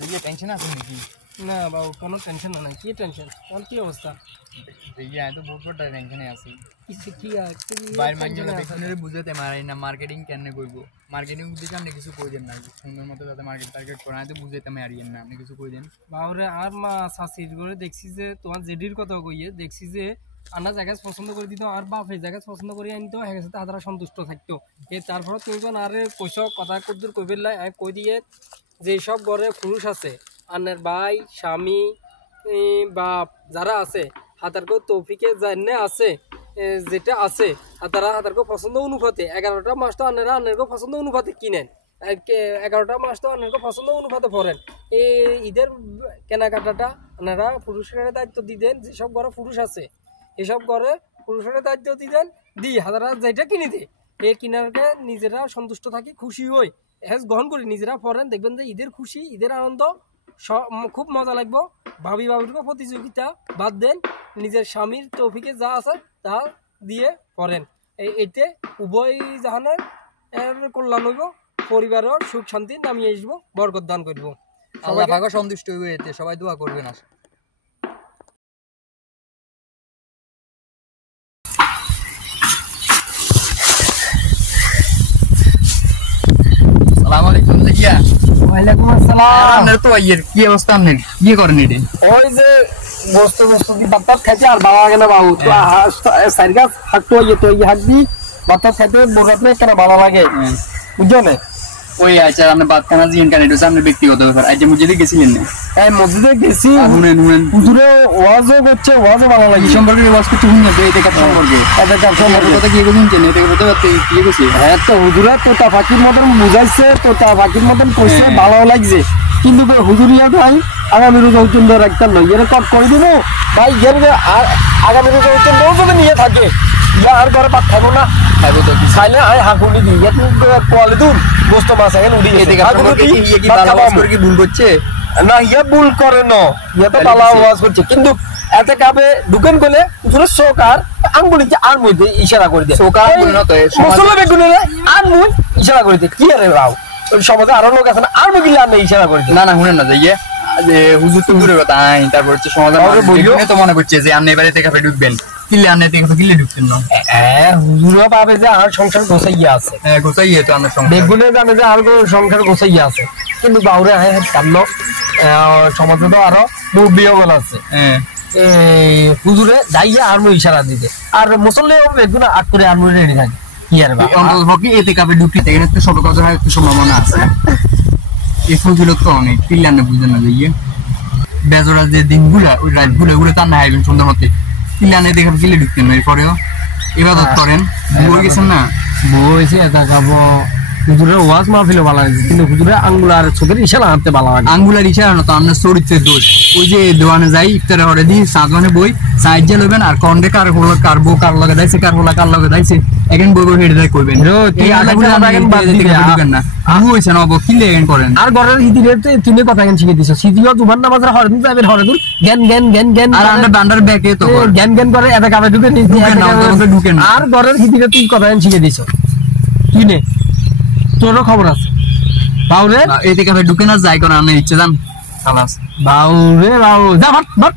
भैया टेंशन আছে নাকি? না বাবু কোনো টেনশন নাই। কি টেনশন? কোন কি অবস্থা? भैया तो बहुत बड़ा टेंशन है আছে। কিছু কি আছে? বাইরে মানুষজন দেখলে বুঝাতে পারে না মার্কেটিং কেন করব। মার্কেটিং দিকে আপনি কিছু কই দেন না। সুন্দর মতো যাতে মার্কেট টার্গেট করা তো বুঝাতে মারিয়েন না। আপনি কিছু কই দেন। বাবুরে আর মা সাসির করে দেখছি যে তোমার জেডির কথা কইয়ে দেখছি যে আন্না জায়গা পছন্দ করে দিত আর বাপ এই জায়গা পছন্দ করে আনতো হয়ে গেছে তারা সন্তুষ্ট থাকতো। এই তারপর তুমি কোন আরে কইছ কথা কদ্দুর কইবেল লাই আমি কই দিয়ে যে সব ঘরে পুরুষ আছে আন্নার ভাই স্বামী বাপ যারা আছে হাতারকো তৌফিকে জানে আছে যেটা আছে তারা হাতারকো পছন্দ অনুপাতে 11টা মাস তো আন্নারা আন্নারকো পছন্দ অনুপাতে কিনেন 11টা মাস তো আন্নারকো পছন্দ অনুপাতে পড়েন। এই ঈদের কেনাকাটাটা আপনারা পুরুষের দায়িত্ব দিতেন। যেসব ঘরে পুরুষ আছে এসব ঘরে পুরুষের দায়িত্ব দিতেন দি হাতারা যেটা কিনিতে এই কিনারকে নিজেরা সন্তুষ্ট থাকি খুশি হই হ্যাঁ গ্রহণ করি নিজেরা পড়েন দেখবেন যে ঈদের খুশি ঈদের আনন্দ খুব মজা লাগবো। ভাবি বাবুরকে প্রতিযোগিতা বাদ দেন নিজের স্বামীর তৌফিকে যা আছে তা দিয়ে পড়েন। এতে উভয় জাহানের কল্যাণ হইব পরিবারের সুখ শান্তি নামিয়ে আসবো বরকত দান করব। আল্লাহ পাকও সন্তুষ্ট হইবে এতে সবাই দোয়া করবেন। আসসালামু আলাইকুম জিয়া। ওয়ালাইকুম আসসালাম। আপনার তো আইয়ের কি অবস্থা আপনার কি করেন এডে? ওই যে বস্তু কি বাতাস খাইছে আর বাবা লাগে না বাবু তো সাইরগাস হাঁটতো ইয়ে তো ইয়ে হাঁটবি বাতাস খাইতে বড়তে কেন ভালো লাগে বুঝছো না? ওই আচ্ছা আপনি বাদ খানা জিন কানে এটা আপনি ব্যক্তিগত ব্যাপার। আজ মসজিদে গেছিলেন না? এই মসজিদে গেছি শুনেন হুজুরে ওয়াজও করছে ওয়াজও ভালো লাগে। এই সম্পর্কে ওয়াজ করতে শুনে যে এটা কথা সম্পর্কে তাদের কাছে কথা কি বুঝছেন এটা কথা কি কইছে? হ্যাঁ তো হুজুরে তোতা ফাকির মতন বুঝাইছে তোতা ফাকির মতন কইছে ভালো লাগছে কিন্তু হুজুরিয়া ভাই আগামী রোজা পর্যন্ত রাখতাম না এর কট করে দিব ভাই এর আগামী রোজা পর্যন্ত যদি নিয়ে থাকে ইয়া আর ঘরে ভাত খাবো না খাবো তো খাইলে আয় হাঁকুনি দিই এত কোয়ালে দূর গোস্ত মাছ এখন উঠি কি ভুল করছে না ইয়া ভুল করে না ইয়া তো ভালো আওয়াজ করছে কিন্তু এতে কাবে ঢুকেন গেলে পুরো চোখ আর আঙ্গুলি আর মধ্যে ইশারা করে দেয় চোখ আর আঙ্গুল না তো মশলা বেগুনে আর মুই ইশারা করে দেয় কি আরে বাউ ওই সমাজে আরো লোক আছে না আর মুই গিলা আমি ইশারা করে দিই। না না শুনেন না যাইয়ে যে হুজুর তো দূরের কথা আই তারপর হচ্ছে সমাজে তো মনে করছে যে আপনি এবারে থেকে ঢুকবেন কিলে আপনি থেকে কিলে ঢুকছেন না হুজুরও পাবে যে আর সংসার গোছাইয়া আছে গোছাইয়ে তো আমার সংসার বেগুনে জানে যে আর সংসার গোছাইয়া আছে কিন্তু বাউরে আয় কান্ন সমাজে তো আরো মুরব্বিও বলা আছে এই হুজুরে যাইয়া আর মুই ইশারা দিতে আর মুসল্লিও বেগুন আট করে আর মুই রেডি থাকে কি আর অন্তত হকি এতে কাবে ঢুকতে থেকে একটু সব কাজ হয় একটু সম্ভাবনা আছে এই ফজিল তো অনেক কিলে না বুঝেন না যাইয়ে বেজরা যে দিনগুলা ওই রাতগুলো ওগুলো তার না আইবেন সুন্দর মতে কিলানে দেখে কিলে ঢুকতেন না এরপরেও ইবাদত করেন বই গেছেন না বইছে এটা খাবো হুজুরের ওয়াজ মাহফিলে ভালো লাগে কিন্তু হুজুরের আঙ্গুলার চোখের ইশারা আনতে ভালো লাগে আঙ্গুলার ইশারা না তো আপনার চরিত্রের দোষ ওই যে দোকানে যাই ইফতারে হরে দিই সাতজনে বই সাহায্য লবেন আর কন্ডে কার হলো কার বউ কার লগে দাইছে কার হলো কার লগে দাইছে এখন বই বই হেডে দাই কইবেন এই আলাগুলো এখন বাদ দিবেন না আমি হইছে না অবো কিলে এখন করেন আর ঘরের হিদিরে তো তুমি কথা কেন শিখে দিছো সিদিও জুবান নামাজের হরে দিন যাবেন হরে দূর জ্ঞান জ্ঞান জ্ঞান জ্ঞান আর আন্ডার বান্ডার ব্যাকে তো জ্ঞান জ্ঞান করে এত কাবে ঢুকে ঢুকেন আর ঘরের হিদিরে তুই কথা কেন শিখে দিছো কিনে তোরও খবর আছে বাউরে এই থেকে ঢুকে না যাই কোন আপনি ইচ্ছে জান খালাস বাউরে বাউ যা ভাট ভাট